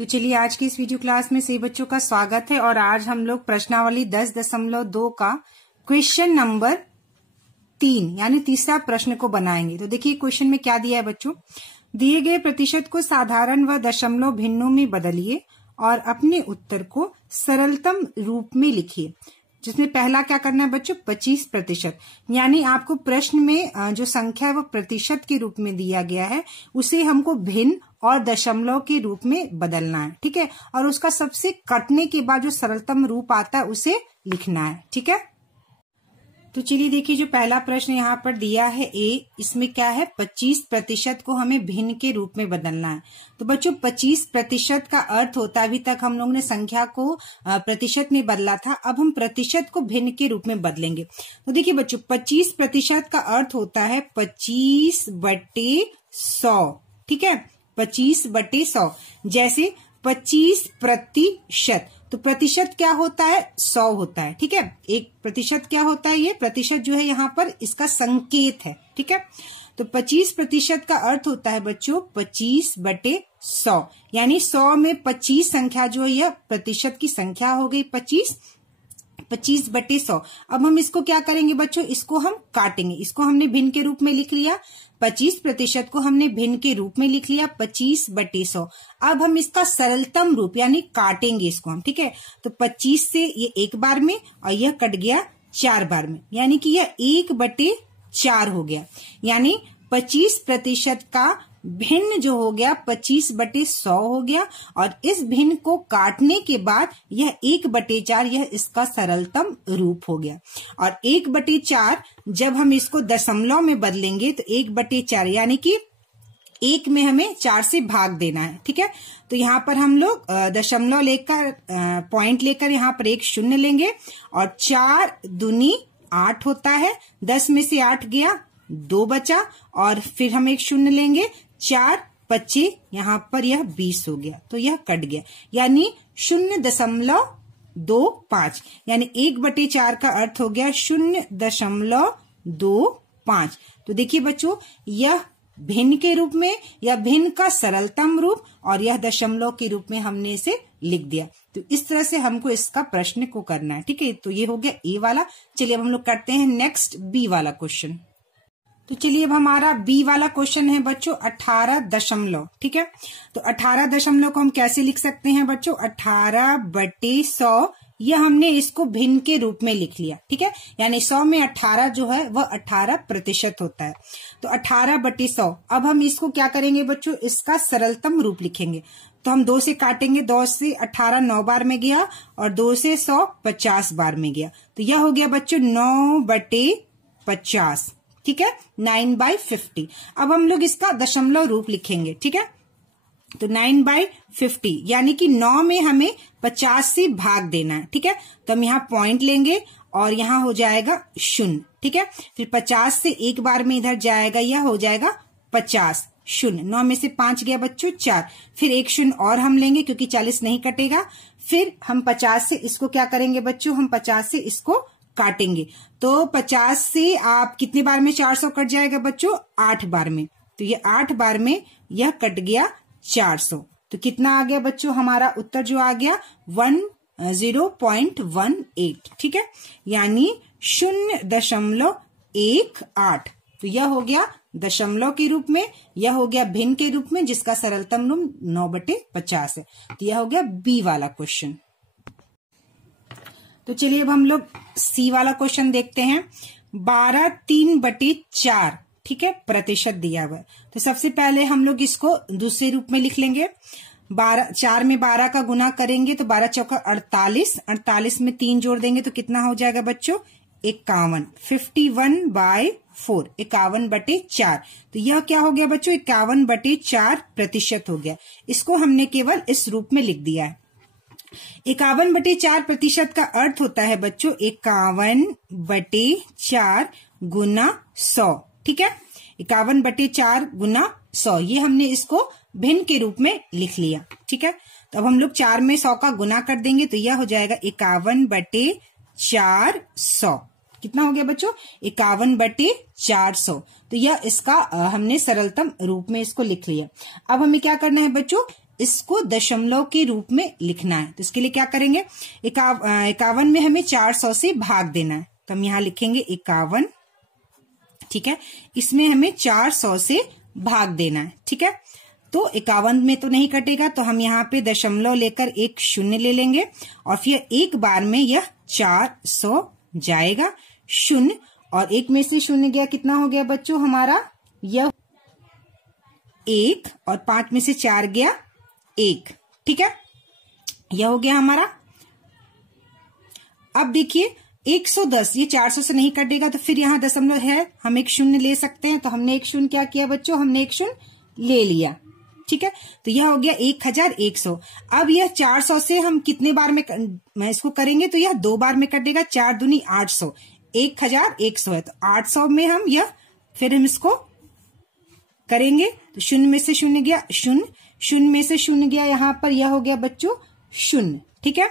तो चलिए आज की इस वीडियो क्लास में सभी बच्चों का स्वागत है और आज हम लोग प्रश्नावली 10.2 का क्वेश्चन नंबर 3 यानी तीसरा प्रश्न को बनाएंगे। तो देखिए क्वेश्चन में क्या दिया है बच्चों, दिए गए प्रतिशत को साधारण व दशमलव भिन्नों में बदलिए और अपने उत्तर को सरलतम रूप में लिखिए। जिसमें पहला क्या करना है बच्चों, 25%, यानी आपको प्रश्न में जो संख्या है वो प्रतिशत के रूप में दिया गया है, उसे हमको भिन्न और दशमलव के रूप में बदलना है। ठीक है, और उसका सबसे कटने के बाद जो सरलतम रूप आता है उसे लिखना है। ठीक है, तो चलिए देखिए जो पहला प्रश्न यहाँ पर दिया है ए, इसमें क्या है 25% को हमें भिन्न के रूप में बदलना है। तो बच्चों 25% का अर्थ होता है, अभी तक हम लोगों ने संख्या को प्रतिशत में बदला था, अब हम प्रतिशत को भिन्न के रूप में बदलेंगे। तो देखिए बच्चों 25% का अर्थ होता है 25/100। ठीक है, 25/100। जैसे 25%, तो प्रतिशत क्या होता है 100 होता है। ठीक है, 1% क्या होता है, ये प्रतिशत जो है यहाँ पर इसका संकेत है। ठीक है, तो 25% का अर्थ होता है बच्चों 25/100, यानी 100 में 25 संख्या जो है यह प्रतिशत की संख्या हो गई 25/100। अब हम इसको क्या करेंगे बच्चों, इसको हम काटेंगे। इसको हमने भिन्न के रूप में लिख लिया, 25% को हमने भिन्न के रूप में लिख लिया 25/100। अब हम इसका सरलतम रूप यानी काटेंगे इसको हम। ठीक है, तो 25 से ये एक बार में और यह कट गया 4 बार में, यानी कि यह 1/4 हो गया। यानी 25% का भिन्न जो हो गया 25/100 हो गया, और इस भिन्न को काटने के बाद यह 1/4 यह इसका सरलतम रूप हो गया। और 1/4 जब हम इसको दशमलव में बदलेंगे तो 1/4 यानी कि 1 में हमें 4 से भाग देना है। ठीक है, तो यहाँ पर हम लोग दशमलव लेकर पॉइंट लेकर यहाँ पर एक शून्य लेंगे, और 4 दूनी 8 होता है, 10 में से 8 गया 2 बचा, और फिर हम एक शून्य लेंगे, 4×5 यहाँ पर यह 20 हो गया, तो यह कट गया, यानी 0.25, यानी 1/4 का अर्थ हो गया 0.25। तो देखिए बच्चों यह भिन्न के रूप में या भिन्न का सरलतम रूप, और यह दशमलव के रूप में हमने इसे लिख दिया। तो इस तरह से हमको इसका प्रश्न को करना है। ठीक है, तो ये हो गया ए वाला। चलिए अब हम लोग करते हैं नेक्स्ट बी वाला क्वेश्चन। तो चलिए अब हमारा बी वाला क्वेश्चन है बच्चों 18 ठीक है, तो 18 को हम कैसे लिख सकते हैं बच्चों, 18/100, यह हमने इसको भिन्न के रूप में लिख लिया। ठीक है, यानी 100 में 18 जो है वह 18% होता है। तो 18/100, अब हम इसको क्या करेंगे बच्चों, इसका सरलतम रूप लिखेंगे। तो हम 2 से काटेंगे, 2 से 18 9 बार में गया, और 2 से 100 50 बार में गया, तो यह हो गया बच्चों 9/50। ठीक है, 9/50। अब हम लोग इसका दशमलव रूप लिखेंगे। ठीक है, तो 9/50 यानी कि 9 में हमें 50 से भाग देना है। ठीक है, तो हम यहाँ पॉइंट लेंगे और यहाँ हो जाएगा 0। ठीक है, फिर 50 से एक बार में इधर जाएगा, यह हो जाएगा 50, 0, 9 में से 5 गया बच्चों 4, फिर एक 0 और हम लेंगे क्योंकि 40 नहीं कटेगा। फिर हम 50 से इसको क्या करेंगे बच्चों, हम 50 से इसको काटेंगे। तो 50 से आप कितने बार में 400 कट जाएगा बच्चों, 8 बार में, तो ये 8 बार में यह कट गया 400। तो कितना आ गया बच्चों, हमारा उत्तर जो आ गया 0.18। ठीक है, यानी 0.18। तो यह हो गया दशमलव के रूप में, यह हो गया भिन्न के रूप में, जिसका सरलतम रूप 9/50 है। तो यह हो गया बी वाला क्वेश्चन। तो चलिए अब हम लोग सी वाला क्वेश्चन देखते हैं। 12/3/4 ठीक है प्रतिशत दिया हुआ है। तो सबसे पहले हम लोग इसको दूसरे रूप में लिख लेंगे। 4 में 12 का गुना करेंगे तो 12 चौका 48, 48 में 3 जोड़ देंगे तो कितना हो जाएगा बच्चों 51, 51/4, 51/4। तो यह क्या हो गया बच्चों 51/4% हो गया। इसको हमने केवल इस रूप में लिख दिया है। 51/4% का अर्थ होता है बच्चों 51/4 गुना 100। ठीक है, 51/4 गुना 100, ये हमने इसको भिन्न के रूप में लिख लिया। ठीक है, तो अब हम लोग 4 में 100 का गुना कर देंगे तो यह हो जाएगा 51/400। कितना हो गया बच्चों 51/400। तो यह इसका हमने सरलतम रूप में इसको लिख लिया। अब हमें क्या करना है बच्चों, इसको दशमलव के रूप में लिखना है। तो इसके लिए क्या करेंगे, 51 में हमें 400 से भाग देना है, तो हम यहाँ लिखेंगे 51, ठीक है। इसमें हमें 400 से भाग देना है, ठीक है। तो 51 में तो नहीं कटेगा, तो हम यहाँ पे दशमलव लेकर एक शून्य ले लेंगे और फिर एक बार में यह 400 जाएगा, शून्य और एक में से शून्य गया, कितना हो गया बच्चों हमारा, यह 1 और 5 में से 4 गया 1, ठीक है। यह हो गया हमारा। अब देखिए 110, ये 400 से नहीं कटेगा, तो फिर यहाँ दशमलव है, हम एक शून्य ले सकते हैं, तो हमने एक शून्य क्या किया बच्चों, हमने एक शून्य ले लिया, ठीक है। तो यह हो गया 1100। अब यह 400 से हम कितने बार में इसको करेंगे, तो यह 2 बार में कटेगा, 4 दूनी 800, 1100 है, तो 800 में हम यह फिर हम इसको करेंगे, तो शून्य में से शून्य गया शून्य, शून्य में से शून्य गया, यहाँ पर यह हो गया बच्चों शून्य, ठीक है।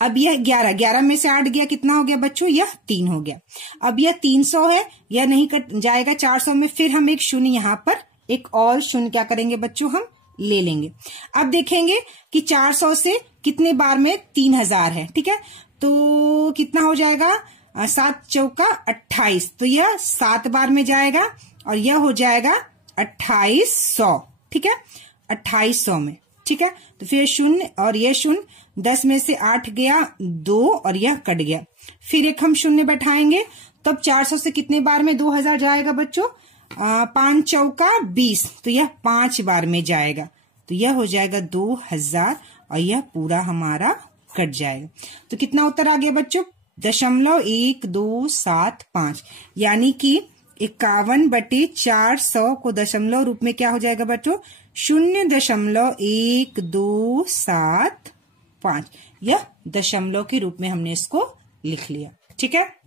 अब यह 11 में से 8 गया, कितना हो गया बच्चों, यह 3 हो गया। अब यह 300 है, यह नहीं कट जाएगा 400 में, फिर हम एक शून्य यहाँ पर एक और शून्य क्या करेंगे बच्चों, हम ले लेंगे। अब देखेंगे कि 400 से कितने बार में 3000 है, ठीक है। तो कितना हो जाएगा, 7 चौका 28, तो यह 7 बार में जाएगा और यह हो जाएगा 2800, ठीक है, 2800 में, ठीक है। तो फिर शून्य और यह शून्य, 10 में से 8 गया 2 और यह कट गया, फिर एक हम शून्य बैठाएंगे, तब 400 से कितने बार में 2000 जाएगा बच्चों, 5 चौका 20, तो यह 5 बार में जाएगा, तो यह हो जाएगा 2000 और यह पूरा हमारा कट जाएगा। तो कितना उत्तर आ गया बच्चों, 0.1275, यानी कि 51/400 को दशमलव रूप में क्या हो जाएगा बच्चों, 0.1275, यह दशमलव के रूप में हमने इसको लिख लिया, ठीक है।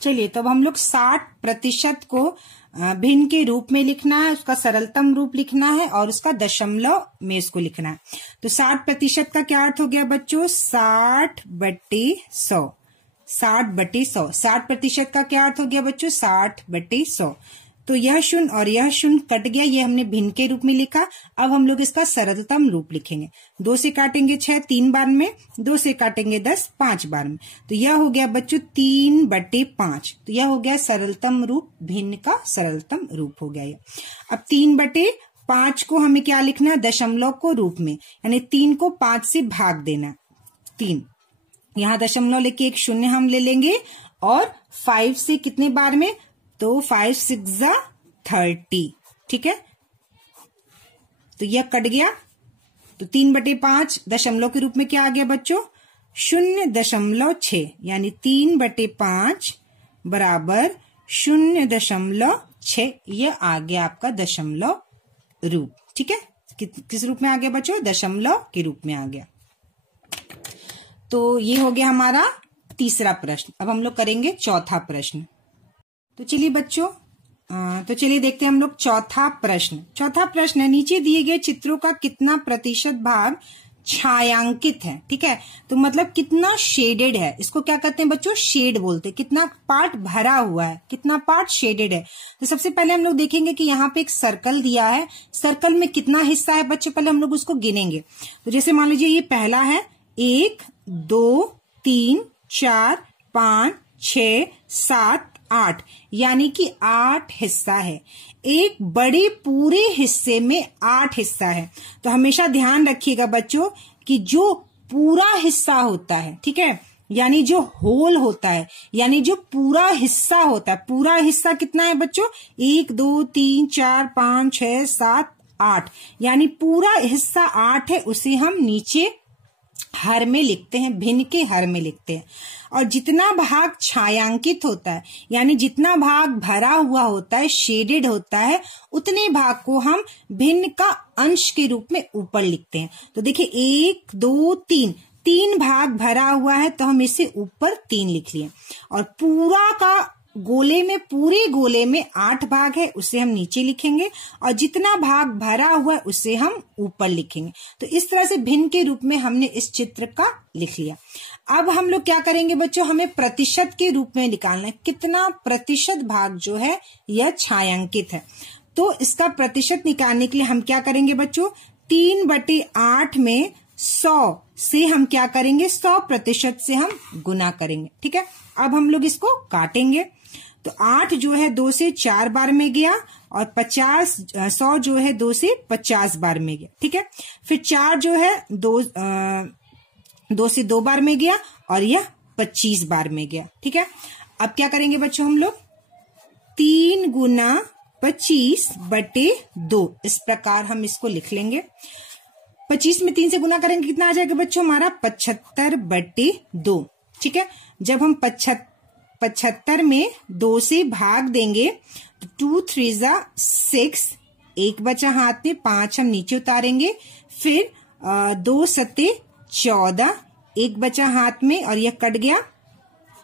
चलिए, तब हम लोग 60% को भिन्न के रूप में लिखना है, उसका सरलतम रूप लिखना है और उसका दशमलव में इसको लिखना है। तो 60% का क्या अर्थ हो गया बच्चों, 60/100, 60/100। 60% का क्या अर्थ हो गया बच्चों, 60/100। तो यह शून्य और यह शून्य कट गया, ये हमने भिन्न के रूप में लिखा। अब हम लोग इसका सरलतम रूप लिखेंगे। 2 से काटेंगे 6 3 बार में, 2 से काटेंगे 10 5 बार में, तो यह हो गया बच्चों 3/5। तो यह हो गया सरलतम रूप, भिन्न का सरलतम रूप हो गया ये। अब 3/5 को हमें क्या लिखना है, दशमलव को रूप में, यानी 3 को 5 से भाग देना, 3, यहाँ दशमलव लेके एक शून्य हम ले लेंगे और 5 से कितने बार में, तो 5 6 30, ठीक है। तो यह कट गया, तो 3/5 दशमलव के रूप में क्या आ गया बच्चों, 0.6, यानी 3/5 बराबर 0.6, यह आ गया आपका दशमलव रूप, ठीक है। किस रूप में आ गया बच्चों, दशमलव के रूप में आ गया। तो ये हो गया हमारा तीसरा प्रश्न। अब हम लोग करेंगे चौथा प्रश्न। तो चलिए बच्चों, तो चलिए देखते हैं हम लोग चौथा प्रश्न। चौथा प्रश्न है, नीचे दिए गए चित्रों का कितना प्रतिशत भाग छायांकित है, ठीक है। तो मतलब कितना शेडेड है, इसको क्या कहते हैं बच्चों, शेड बोलते हैं। कितना पार्ट भरा हुआ है, कितना पार्ट शेडेड है। तो सबसे पहले हम लोग देखेंगे कि यहाँ पे एक सर्कल दिया है, सर्कल में कितना हिस्सा है बच्चों, पहले हम लोग उसको गिनेंगे। तो जैसे मान लीजिए ये पहला है, 1 2 3 4 5 6 7 8, यानी कि 8 हिस्सा है। एक बड़े पूरे हिस्से में 8 हिस्सा है। तो हमेशा ध्यान रखिएगा बच्चों कि जो पूरा हिस्सा होता है, ठीक है, यानी जो होल होता है, यानी जो पूरा हिस्सा होता है, पूरा हिस्सा कितना है बच्चों, 1 2 3 4 5 6 7 8, यानी पूरा हिस्सा 8 है, उसे हम नीचे हर में लिखते हैं, भिन्न के हर में लिखते हैं। और जितना भाग छायांकित होता है, यानी जितना भाग भरा हुआ होता है, शेडेड होता है, उतने भाग को हम भिन्न का अंश के रूप में ऊपर लिखते हैं। तो देखिए 1 2 3, 3 भाग भरा हुआ है, तो हम इसे ऊपर 3 लिख लिए। और पूरा का गोले में, पूरे गोले में 8 भाग है, उसे हम नीचे लिखेंगे, और जितना भाग भरा हुआ है उसे हम ऊपर लिखेंगे। तो इस तरह से भिन्न के रूप में हमने इस चित्र का लिख लिया। अब हम लोग क्या करेंगे बच्चों, हमें प्रतिशत के रूप में निकालना है, कितना प्रतिशत भाग जो है यह छायांकित है। तो इसका प्रतिशत निकालने के लिए हम क्या करेंगे बच्चों, 3/8 में 100 से हम क्या करेंगे, 100% से हम गुना करेंगे। ठीक है, अब हम लोग इसको काटेंगे। तो 8 जो है 2 से 4 बार में गया और 100 जो है 2 से 50 बार में गया। ठीक है, फिर 4 जो है 2 से 2 बार में गया और यह 25 बार में गया। ठीक है, अब क्या करेंगे बच्चों, हम लोग 3 गुना 25/2 इस प्रकार हम इसको लिख लेंगे। 25 में 3 से गुना करेंगे, कितना आ जाएगा बच्चों हमारा, 75/2। ठीक है, जब हम 75 में 2 से भाग देंगे तो 2 3 6, 1 बचा हाथ में, 5 हम नीचे उतारेंगे, फिर 2 7 14, 1 बचा हाथ में और यह कट गया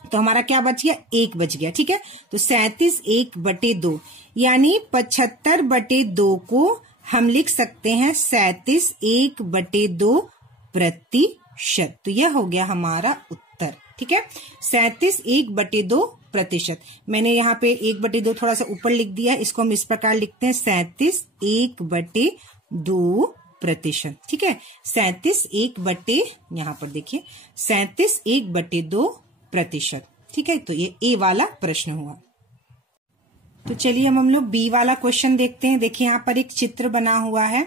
तो हमारा क्या बच गया, 1 बच गया। ठीक है, तो 37 1/2 यानी 75/2 को हम लिख सकते हैं 37 1/2%। तो यह हो गया हमारा उत्तर। ठीक है, 37 1/2%। मैंने यहाँ पे 1/2 थोड़ा सा ऊपर लिख दिया, इसको हम इस प्रकार लिखते हैं 37 1/2%। ठीक है, 37 यहाँ पर देखिए 37 1/2%। ठीक है, तो ये ए वाला प्रश्न हुआ। तो चलिए हम लोग बी वाला क्वेश्चन देखते हैं। देखिए यहाँ पर एक चित्र बना हुआ है।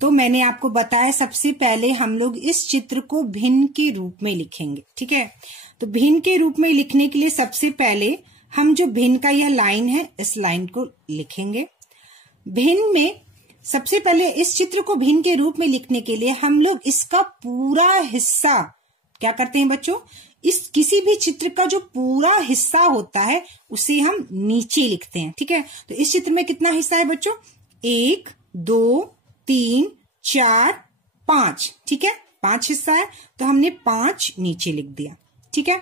तो मैंने आपको बताया सबसे पहले हम लोग इस चित्र को भिन्न के रूप में लिखेंगे। ठीक है, तो भिन्न के रूप में लिखने के लिए सबसे पहले हम जो भिन्न का यह लाइन है इस लाइन को लिखेंगे। भिन्न में सबसे पहले इस चित्र को भिन्न के रूप में लिखने के लिए हम लोग इसका पूरा हिस्सा क्या करते हैं बच्चों, इस किसी भी चित्र का जो पूरा हिस्सा होता है उसे हम नीचे लिखते हैं। ठीक है, तो इस चित्र में कितना हिस्सा है बच्चों, 1 2 3 4 5। ठीक है, 5 हिस्सा है तो हमने 5 नीचे लिख दिया। ठीक है,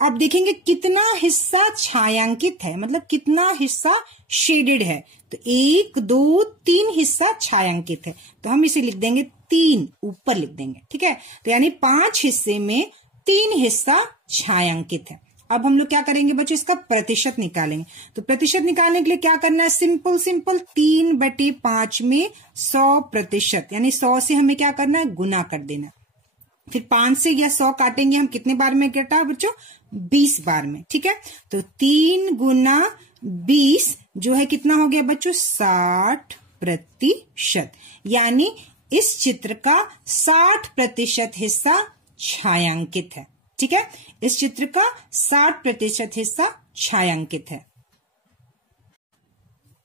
अब देखेंगे कितना हिस्सा छायांकित है, मतलब कितना हिस्सा शेडेड है। तो 1 2 3 हिस्सा छायांकित है तो हम इसे लिख देंगे 3, ऊपर लिख देंगे। ठीक है, तो यानी 5 हिस्से में 3 हिस्सा छायांकित है। अब हम लोग क्या करेंगे बच्चों, इसका प्रतिशत निकालेंगे। तो प्रतिशत निकालने के लिए क्या करना है, सिंपल 3/5 में 100%, यानी 100 से हमें क्या करना है, गुना कर देना। फिर 5 से या 100 काटेंगे हम, कितने बार में कटा बच्चों, 20 बार में। ठीक है, तो 3 गुना 20 जो है कितना हो गया बच्चों, 60%, यानी इस चित्र का 60% हिस्सा छायांकित है। ठीक है, इस चित्र का 60% हिस्सा छायांकित है।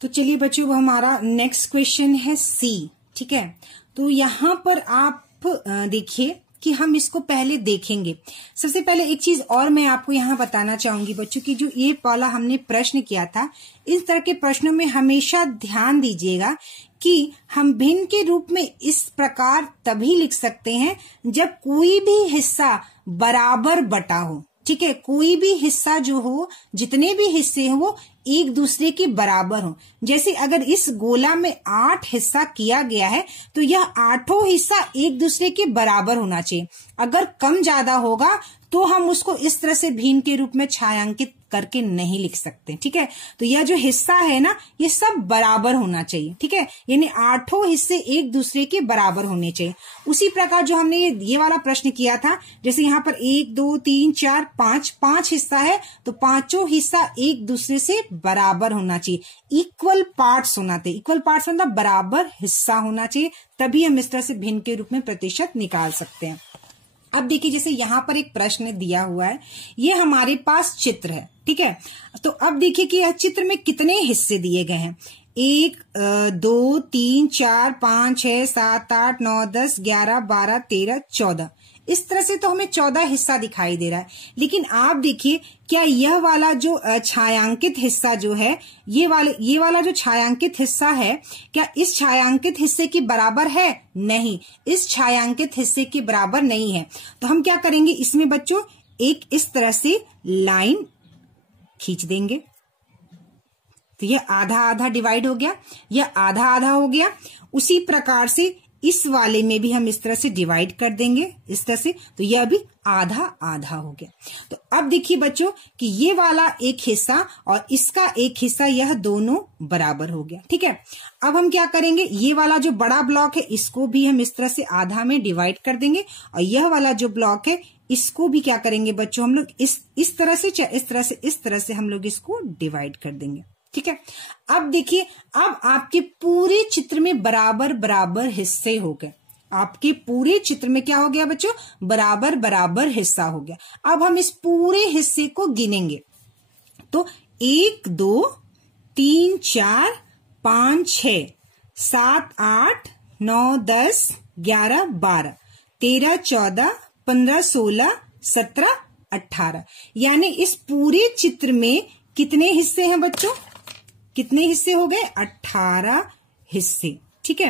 तो चलिए बच्चों, वो हमारा नेक्स्ट क्वेश्चन है सी। ठीक है, तो यहां पर आप देखिए कि हम इसको पहले देखेंगे। सबसे पहले एक चीज और मैं आपको यहाँ बताना चाहूंगी बच्चों की, जो ये वाला हमने प्रश्न किया था, इस तरह के प्रश्नों में हमेशा ध्यान दीजिएगा कि हम भिन्न के रूप में इस प्रकार तभी लिख सकते हैं जब कोई भी हिस्सा बराबर बटा हो। ठीक है, कोई भी हिस्सा जो हो, जितने भी हिस्से हो वो एक दूसरे के बराबर हो। जैसे अगर इस गोला में 8 हिस्सा किया गया है तो यह 8 हिस्सा एक दूसरे के बराबर होना चाहिए। अगर कम ज्यादा होगा तो हम उसको इस तरह से भिन्न के रूप में छायांकित करके नहीं लिख सकते। ठीक है, तो यह जो हिस्सा है ना, ये सब बराबर होना चाहिए। ठीक है, यानी 8 हिस्से एक दूसरे के बराबर होने चाहिए। उसी प्रकार जो हमने ये वाला प्रश्न किया था, जैसे यहाँ पर 1 2 3 4 5 हिस्सा है तो 5 हिस्सा एक दूसरे से बराबर होना चाहिए, इक्वल पार्ट्स होना चाहिए। इक्वल पार्ट्स मतलब बराबर हिस्सा होना चाहिए, तभी हम इस तरह से भिन्न के रूप में प्रतिशत निकाल सकते हैं। अब देखिए, जैसे यहाँ पर एक प्रश्न दिया हुआ है, ये हमारे पास चित्र है। ठीक है, तो अब देखिए कि यह चित्र में कितने हिस्से दिए गए हैं, 1 2 3 4 5 6 7 8 9 10 11 12 13 14। इस तरह से तो हमें 14 हिस्सा दिखाई दे रहा है। लेकिन आप देखिए, क्या यह वाला जो छायांकित हिस्सा जो है, ये वाला जो छायांकित हिस्सा है, क्या इस छायांकित हिस्से के बराबर है? नहीं, इस छायांकित हिस्से के बराबर नहीं है। तो हम क्या करेंगे, इसमें बच्चों एक इस तरह से लाइन खींच देंगे। तो यह आधा आधा डिवाइड हो गया, यह आधा आधा हो गया। उसी प्रकार से इस वाले में भी हम इस तरह से डिवाइड कर देंगे, इस तरह से, तो यह भी आधा आधा हो गया। तो अब देखिए बच्चों कि ये वाला एक हिस्सा और इसका एक हिस्सा, यह दोनों बराबर हो गया। ठीक है, अब हम क्या करेंगे, ये वाला जो बड़ा ब्लॉक है इसको भी हम इस तरह से आधा में डिवाइड कर देंगे, और यह वाला जो ब्लॉक है इसको भी क्या करेंगे बच्चों, हम लोग इस तरह से, चाहे इस तरह से हम लोग इसको डिवाइड कर देंगे। ठीक है, अब देखिए, अब आपके पूरे चित्र में बराबर बराबर हिस्से हो गए। आपके पूरे चित्र में क्या हो गया बच्चों, बराबर बराबर हिस्सा हो गया। अब हम इस पूरे हिस्से को गिनेंगे, तो 1 2 3 4 5 6 7 8 9 10 11 12 13 14 15 16 17 18, यानी इस पूरे चित्र में कितने हिस्से हैं बच्चों, कितने हिस्से हो गए, 18 हिस्से। ठीक है,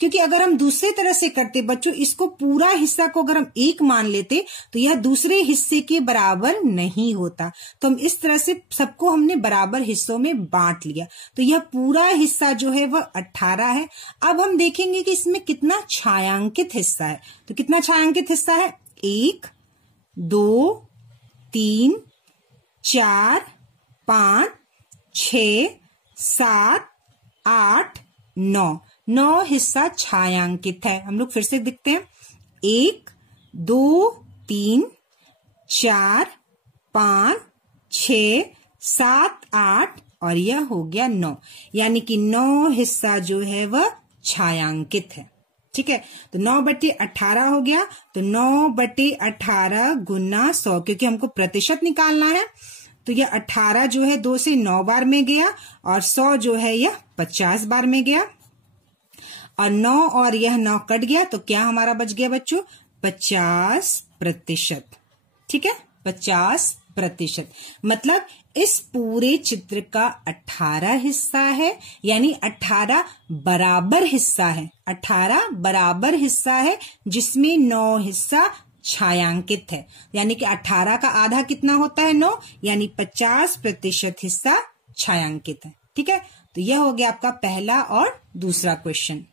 क्योंकि अगर हम दूसरे तरह से करते बच्चों, इसको पूरा हिस्सा को अगर हम 1 मान लेते तो यह दूसरे हिस्से के बराबर नहीं होता। तो हम इस तरह से सबको हमने बराबर हिस्सों में बांट लिया, तो यह पूरा हिस्सा जो है वह 18 है। अब हम देखेंगे कि इसमें कितना छायांकित हिस्सा है, तो कितना छायांकित हिस्सा है, 1 2 3 4 5 6 7 8 9 हिस्सा छायांकित है। हम लोग फिर से देखते हैं, 1 2 3 4 5 6 7 8 और यह हो गया 9, यानी कि 9 हिस्सा जो है वह छायांकित है। ठीक है, तो 9/18 हो गया, तो 9/18 गुना 100, क्योंकि हमको प्रतिशत निकालना है, तो यह 18 जो है 2 से 9 बार में गया, और 100 जो है यह 50 बार में गया, और 9 और यह 9 कट गया, तो क्या हमारा बच गया बच्चों, 50%। ठीक है, 50%, मतलब इस पूरे चित्र का 18 हिस्सा है, यानी 18 बराबर हिस्सा है, 18 बराबर हिस्सा है, जिसमें 9 हिस्सा छायांकित है, यानी कि 18 का आधा कितना होता है, 9, यानी 50% हिस्सा छायांकित है। ठीक है, तो यह हो गया आपका पहला और दूसरा क्वेश्चन।